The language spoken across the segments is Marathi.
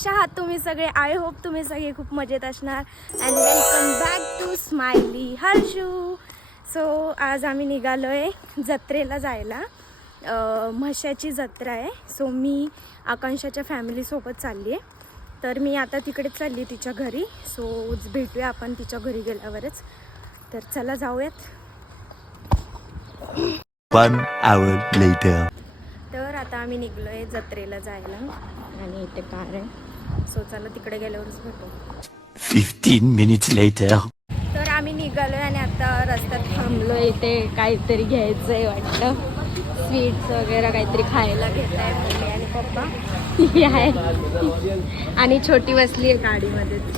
कशा आहात तुम्ही सगळे? आय होप तुम्ही सगळे खूप मजेत असणार. And welcome back to smiley Harshu. So आज आम्ही निघालो आहे जत्रेला जायला. म्हशाची जत्रा आहे. सो मी आकांक्षाच्या फॅमिलीसोबत चालली आहे. तर मी आता तिकडेच चालली तिच्या घरी. सो भेटूया आपण तिच्या घरी गेल्यावरच. तर चला जाऊयात. 1 hour later. तर आता आम्ही निघलो आहे जत्रेला जायला आणि इथे कार आहे. सो चला तिकडे गेल्यावरच भेटू. 15 minutes later. तर आम्ही निघालो आहे आणि आता रस्त्यात थांबलो. इथे काहीतरी घ्यायचं आहे वाटतं. स्वीट्स वगैरे काहीतरी खायला घेत आहे मम्मी आणि पप्पा. ही आहे आणि छोटी बसली आहे गाडीमध्येच.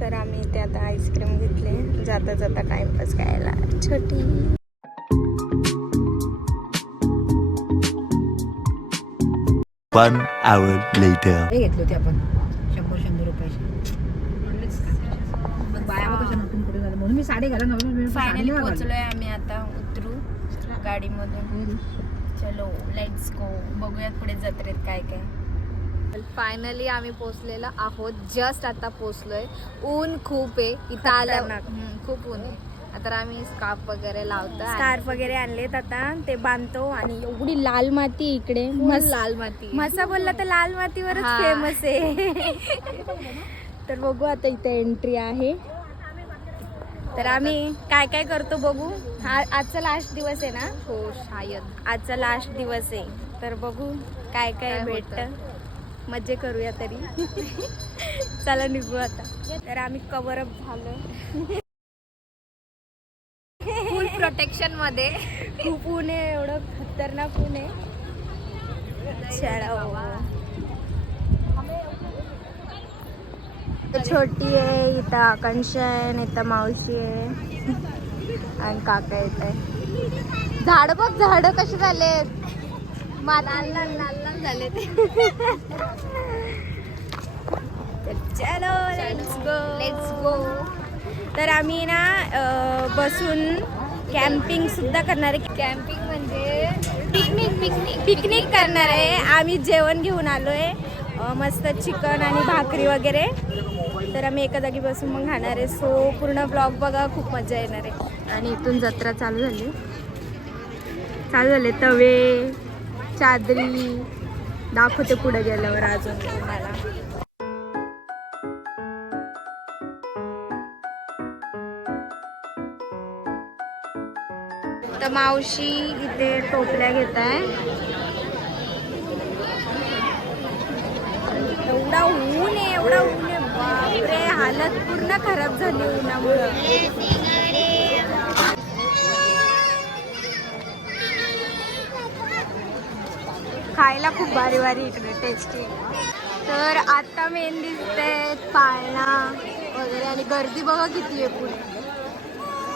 तर आम्ही इथे आता आईस्क्रीम घेतले जाता जाता टाइमपास करायला. छोटी 1 hour later. घेतले होते आपण 100 रुपयाचे. मग बाया मग कशा नकून पुढे झालं म्हणून मी साडी घाला नवीन. फायनली पोहोचलोय आम्ही. आता उतरू गाडीमधून. चलो लेट्स गो. बघूयात पुढे जत्रेत काय काय. फायनली आम्ही पोचलेलो आहोत. जस्ट आता पोचलोय. ऊन खूप आहे इथं आलं. खूप ऊन आहे. आता आम्ही स्कार्फ वगैरे लावतो. स्कार्फ वगैरे आणलेत आता ते बांधतो. आणि एवढी लाल माती इकडे. लाल माती. मसा बोलला तर लाल मातीवरच हा. फेमस आहे. तर बघू आता इथे एंट्री आहे. तर आम्ही काय काय करतो बघू. हा आजचा लास्ट दिवस आहे ना? हो शायद आजचा लास्ट दिवस आहे. तर बघू काय काय काय भेटतं. मज्जा करूया तरी. चला निघू आता. तर आम्ही कव्हर अप झालो. फुल प्रोटेक्शन मध्ये. खूप ऊन आहे. एवढं खतरनाक ऊन आहे. छोटी आहे इथं. आकांक्षा आहे आणि इथं मावशी आहे आणि काका येत आहे. झाड बघ. झाड कसे झाले. लाल लाल लाल लाल झाले ते. चलो लेट्स गो. तर आम्ही ना बसून कॅम्पिंग सुद्धा करणार आहे. कॅम्पिंग म्हणजे पिकनिक करणार आहे. आम्ही जेवण घेऊन आलोय. मस्त चिकन आणि भाकरी वगैरे. तर आम्ही एका जागी बसून मग खाणार आहे. सो पूर्ण ब्लॉग बघा. खूप मजा येणार आहे. आणि इथून जत्रा चालू झाले तवे चादरी दाखवते पुढे गेल्यावर अजून तुम्हाला. तर मावशी इथे टोपल्या घेत आहे. एवढा ऊन आहे. बापरे, हालत पूर्ण खराब झाली उन्हामुळे. खायला खूप भारी भारी इकडे टेस्टी. तर आता मेन दिसते पाळणा वगैरे आणि गर्दी बघा किती आहे पुढे.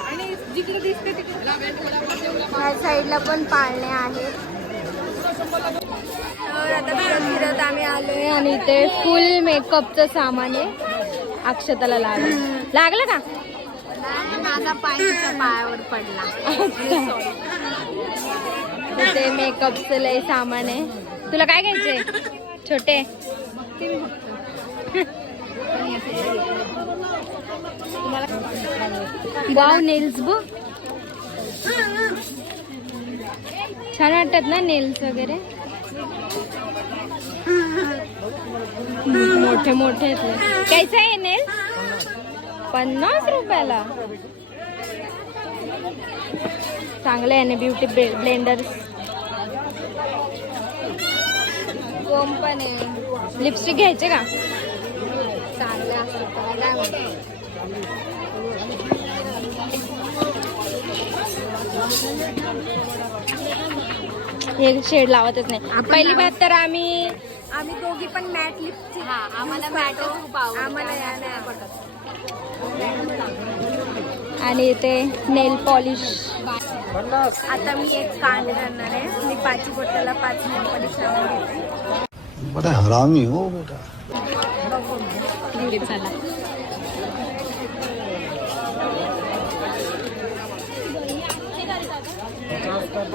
आणि जिकडे दिसते ह्या साईडला पण पाळणे आहेत. तर आता फिरत आम्ही आलोय आणि इथे फुल मेकअपचं सामान आहे. अक्षताला लागलं का? माझा पाय पायावर पडला. इथे मेकअपचं लय सामान आहे. तुला काय घ्यायचंय छोटे? वाव, नेल्स बघ. छान वाटतात ना नेल्स वगैरे. मोठे मोठे कैसे आहे नेल? 50 रुपयाला. चांगलं आहे ना. ब्युटी ब्लेंडर कोम पण आहे. लिपस्टिक घ्यायचे का? चांगले असतात काय म्हणते. हे शेड लावतच नाही. पहिली बात तर आम्ही दोघी पण मॅट लिपस्टिक. हा आम्हाला मॅट खूप आवडतं. आम्हाला नाही पटत. आणि इथे नेल पॉलिश. आता मी एक कांड करणार आहे. मी 5 बोटाला 5 नेल पॉलिश लावून घेते. बड़ा हरामी हो बेटा. चला.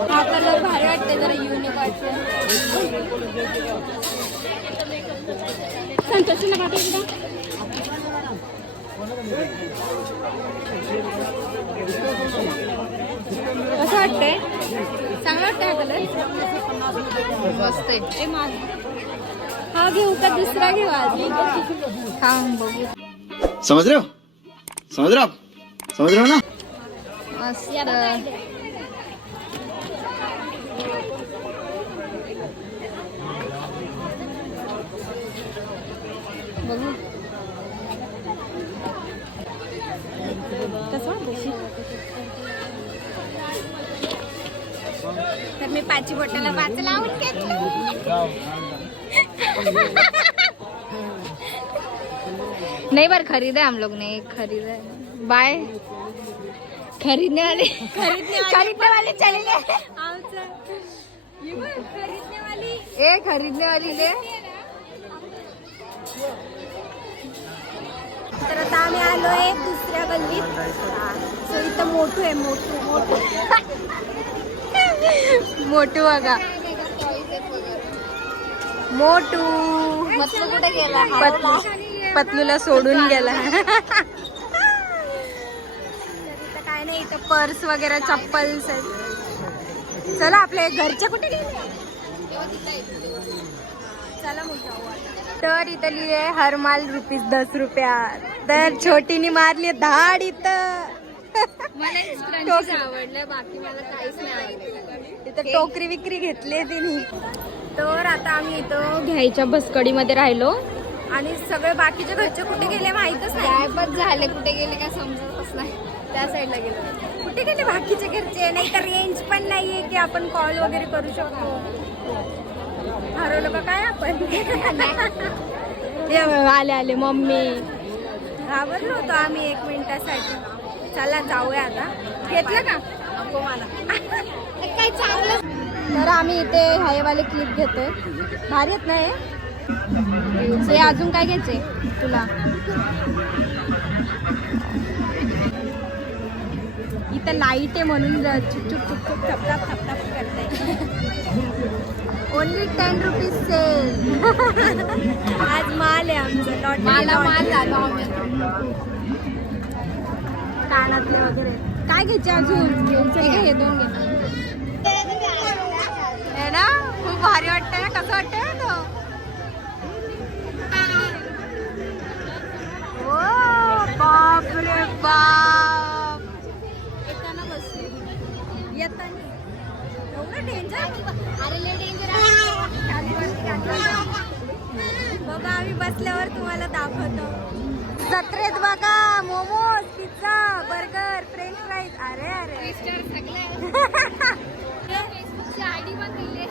हा कलर भारी वाटते. जरा युनिक वाटते. संतोषीला पाठवू का? कसं वाटतंय? चांगलं वाटतंय हा कलर? मस्त आहे. हा घेऊ का दुसरा घेऊ आज? थांब बघू. समझ रहे हो आप समझ रहे हो ना? मस्त. बघू. कसं वाटतं? तर मी पाची बोटाला 5 लावून घेतलं. नहीं बार खरीदे हम लोग ने, एक खरीदे. बाय. खरीदने वाले चले गए. खरीदने वाली ले. तर आता आम्ही आलोय दुसऱ्या गल्लीत. सो इथं मोठू आहे, मोठू मोटू बघा. मोटू कुठे गेला? पतलूला सोडून गेला. तर इथं काय नाही, इथं पर्स वगैरे चप्पल्स आहेत. चला आपल्या घरच्या कुठे गेले? चला मग जाऊ आता. तर इथं लिहिले हर माल ₹10. तर छोटीने मारली धाड इथं. मला आवडलं, बाकी मला काहीच नाही आवडलं. इथं टोकरी विक्री घेतली तिने. तर आता आम्ही इथं घ्यायच्या बसकडीमध्ये राहिलो आणि सगळे बाकीचे घरचे कुठे गेले माहीतच नाही. गायबच झाले. कुठे गेले काय समजतच नाही. त्या साईडला गेलो. कुठे गेले बाकीचे घरचे? नाही तर रेंज पण नाहीये की आपण कॉल वगैरे करू शकतो. हरवलं का काय आपण? आले मम्मी. घाबरलो होतो आम्ही 1 मिनिटासाठी. चला जाऊया आता. घेतलं का? नको मला. काय चांगलं. तर आम्ही इथे हायवाले क्लिप घेतोय. भारी आहेत ना हे? अजून काय घ्यायचे तुला? इथं लाईट आहे म्हणून चुक चुक चुक चुक थपथप थपथप करते. Only ₹10 sale. आज माल आहे आमचं. मला माल झालो आम्ही. कानातले वगैरे काय घ्यायचे अजून? घे 2 घे. है ना? खूप भारी वाटतंय ना? कसं वाटतंय तो? ओ बाप रे बाप. येताना बसले. येताना एवढं डेंजर. अरे लय डेंजर. बघा आम्ही बसल्यावर तुम्हाला दाखवतो. जत्रेत बघा momos, pizza, burger, French fries. अरे आयडी पण दिले.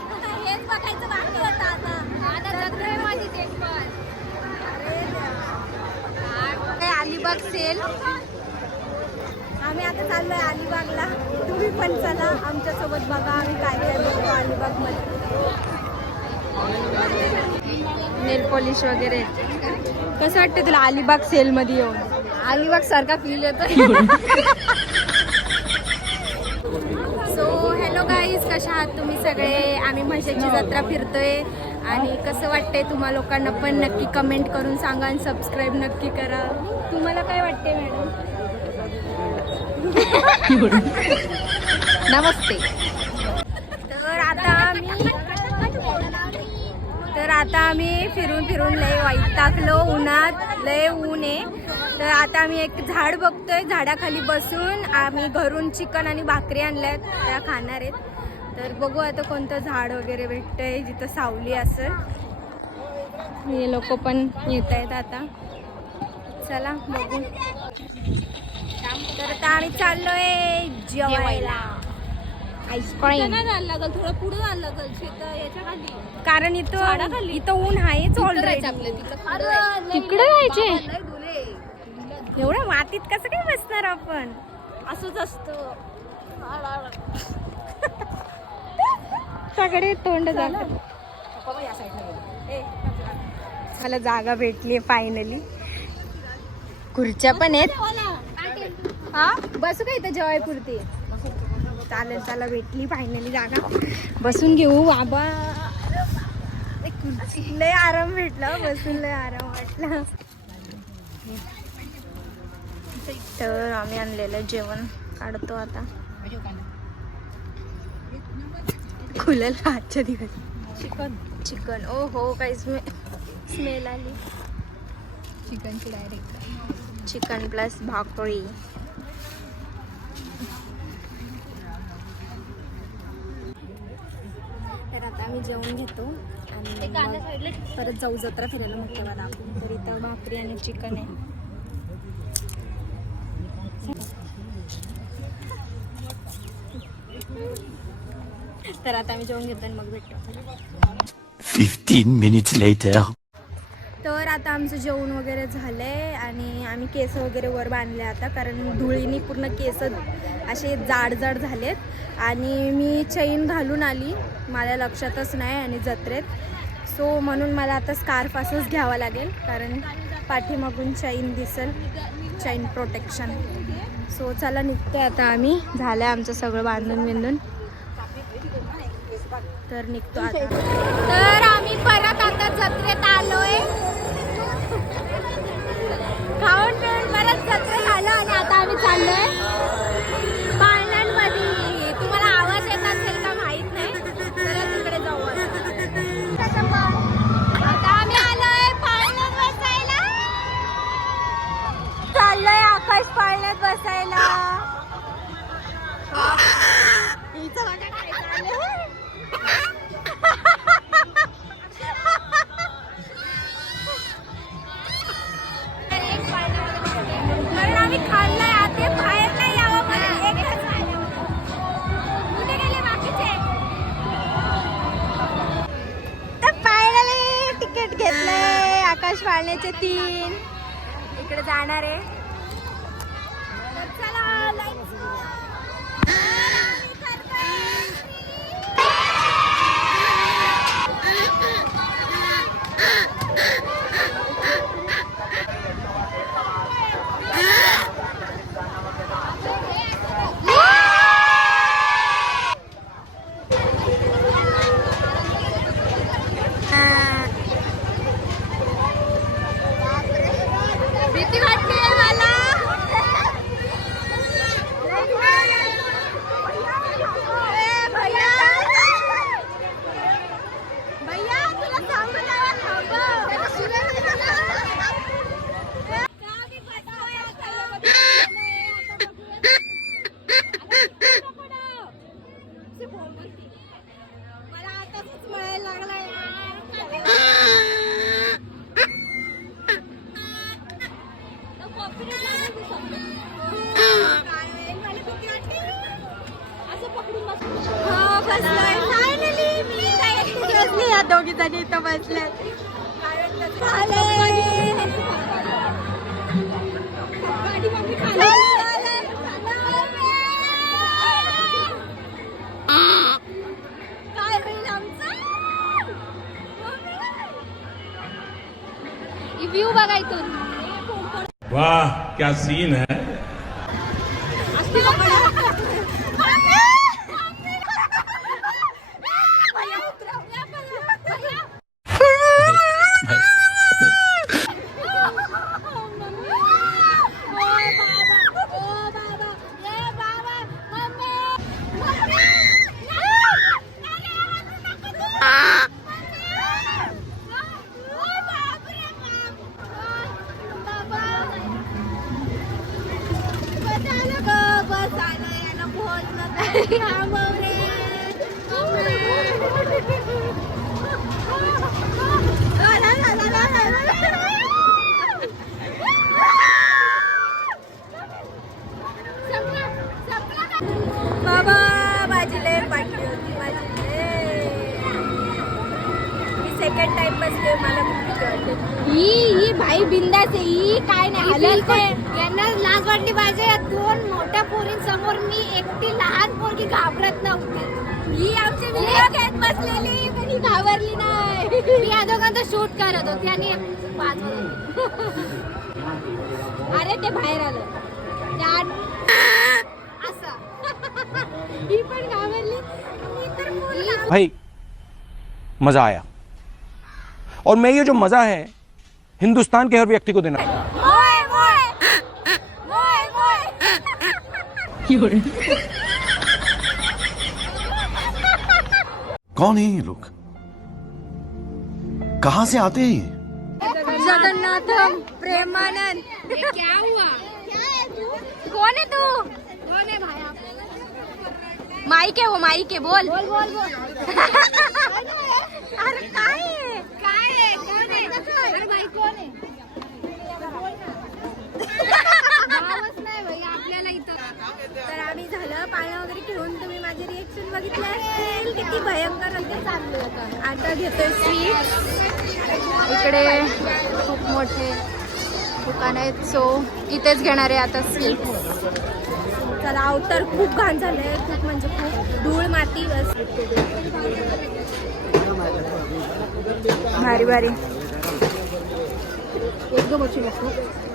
हेच बघायचं बाकी होतं आता जत्रेमध्ये ते पण. अलिबाग सेल. आम्ही आता चाललोय अलिबागला. तुम्ही पण चला आमच्या सोबत. बघा आम्ही काय काय बघतो अलिबाग मध्ये. नेल पॉलिश वगैरे. कसं वाटतं तुला अलिबाग सेल मध्ये येऊन? अलिबाग सारखा फील येतो. सो हॅलो गाईज, कशा आहात तुम्ही सगळे? आम्ही म्हशीची जत्रा फिरतोय आणि कसं वाटतंय तुम्हा लोकांना पण नक्की कमेंट करून सांगा आणि सबस्क्राईब नक्की करा. तुम्हाला काय वाटते मॅडम? नमस्ते. तर आता आम्ही फिरून लय वैतागलो. उन्हात लय ऊन आहे. तर आता आम्ही एक झाड बघतोय. झाडाखाली बसून आम्ही घरून चिकन आणि भाकरी आणल्यात, त्या खाणार आहेत. तर बघू आता कोणतं झाड वगैरे भेटतंय जिथं सावली असेल. हे लोक पण येत आहेत आता. चला बघू. तर आता आम्ही चाललोय जेवायला. आईस्क्रीम. थोडं पुढे जायला लागल याच्या खाली. कारण इथं ऊन आहेच ऑलरेडी. तिकडे जायचे. एवढ्या मातीत कसं काय बसणार आपण? असंच असतं. सगळे तोंड जातात. मला जागा भेटली फायनली. खुर्च्या पण आहेत. हा बसू का इथं जेवायपुरती? चालेल. चला भेटली फायनली जागा. बसून घेऊ. बाबा लय आराम भेटला, बसून लय आराम वाटला. तर आम्ही आणलेलं जेवण काढतो आता. खुलेल आजच्या दिवस. चिकन ओ हो, काही स्मेल आली. चिकनची डायरेक्ट चिकन प्लस भाकरी. तर आता आम्ही जेवण घेतो आणि मग परत जाऊ जत्रा फिरायला म्हटलं मला आपण. तर इथं भाकरी आणि चिकन आहे. तर आता आम्ही जेवण घेतो आणि मग भेटतो. 15 minutes later. तर आता आमचं जेवण वगैरे झालं आहे आणि आम्ही केस वगैरे वर बांधले आता, कारण धुळीने पूर्ण केस असे जाड जाड झालेत. आणि मी चैन घालून आली, मला लक्षातच नाही आणि जत्रेत. सो म्हणून मला आता स्कार्फ असंच घ्यावा लागेल, कारण पाठीमागून चैन दिसेल, चैन प्रोटेक्शन. सो चला निघतो आता आम्ही. झालं आहे आमचं सगळं बांधून बिंदून, तर निघतो आता. तर आम्ही परत आता जत्रेत आलोय, खाऊन पिऊन परत जत्रेत आलो आणि आता आम्ही चाललोय पाळण्यांमध्ये. तुम्हाला आवाज येत असेल का माहित नाही, तर तिकडे जाऊ. आता आम्ही आलोय पाळण्यात बसायला, चाललोय आकाश पाळण्यात बसायला. हिचं बघा काय चाललंय. कारण आम्ही खाल्लंय आता, बाहेर नाही यावं म्हणून एकच खाल्लं. कुठे गेले बाकीचे? तर फायनली तिकीट घेतलंय आकाश पाळण्याचे 3. इकडे जाणार आहे. तर चला let's go. भीती वाटते मला. भैया तुला थांब जावा, थांब. मला आताच मिळायला लागला या दोघी जणी इथं बसल्या. काय होईल आमचं व्ह्यू बघायतून. वाह क्या सीन है. बाबा माझी लय पाठी होती, माझी मी सेकंड टाइम बसले. मला खूप भीती वाटते. ही भाई बिंदास आहे, ही काय नाही हलत. यांना लाज वाटली पाहिजे. या 2 मोठ्या पोरींसमोर मी एकटी लहान पोरगी घाबरत नव्हती. ही आमची व्हिडिओ बसलेली पण ही घाबरली नाही. मी या दोघांचं शूट करत होती आणि 5 अरे ते बाहेर आलं असं. ही पण घाबरली. भाई मजा आया. और मैं ये जो मजा है हिंदुस्तान के हर व्यक्ति को देना कौन है ये लोग? कहाँ से आते हैं ये? जगन्नाथम प्रेमानंद। क्या हुआ? कौन है तू? कौन है भाई आप? माइक है वो, माइक है, बोल। बोल बोल बोल। अरे काय आहे? काय आहे? कोण आहे? अरे भाई कोण आहे? नावच नाही भाई आपल्याला इथं. तर आम्ही झालं पाणी वगैरे घेऊन तुम्ही माझे रिएक्शन बघितले असेल किती भयंकर ते चालले होतं. आता घेतोय स्वीट. इकडे खूप मोठे दुकान आहेत, सो इथेच घेणार आहे आता स्वीट. चला आउटर खूप घाण झालंय, खूप म्हणजे खूप धूळ माती बस. भारी भारी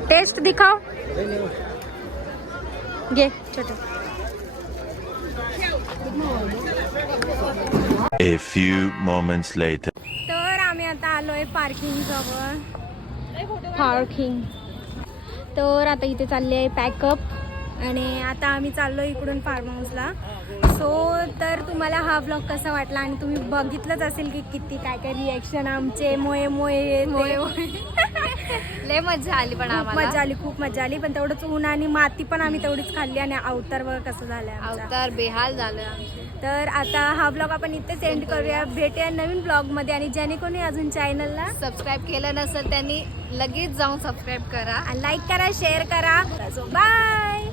टेस्ट दिखाओ. घे छोटे. A few moments later. तर आम्ही आता आलोय पार्किंग जवळ. पार्किंग. तर आता इथे चालले आहे पॅकअप आणि आता आम्ही चाललो इकडून फार्म हाऊसला. सो तर तुम्हाला हा ब्लॉग कसा वाटला आणि तुम्ही बघितलंच असेल की किती काय काय रिॲक्शन आमचे मोये मोये लय मजा आली पण खूप आम्हाला. मजा आली, खूप मजा आली. पण तेवढंच ऊन आणि माती पण आम्ही तेवढीच खाल्ली आणि अवतार वगैरे कसं झालंय आमचा. अवतार बेहाल झालं आमचे. तर आता हा ब्लॉग आपण इथेच एंड करूया. भेटूया नवीन ब्लॉगमध्ये आणि ज्याने कोणी अजून चॅनलला सबस्क्राईब केलं नसेल त्यांनी लगेच जाऊन सबस्क्राईब करा. लाईक करा, शेअर करा. बाय.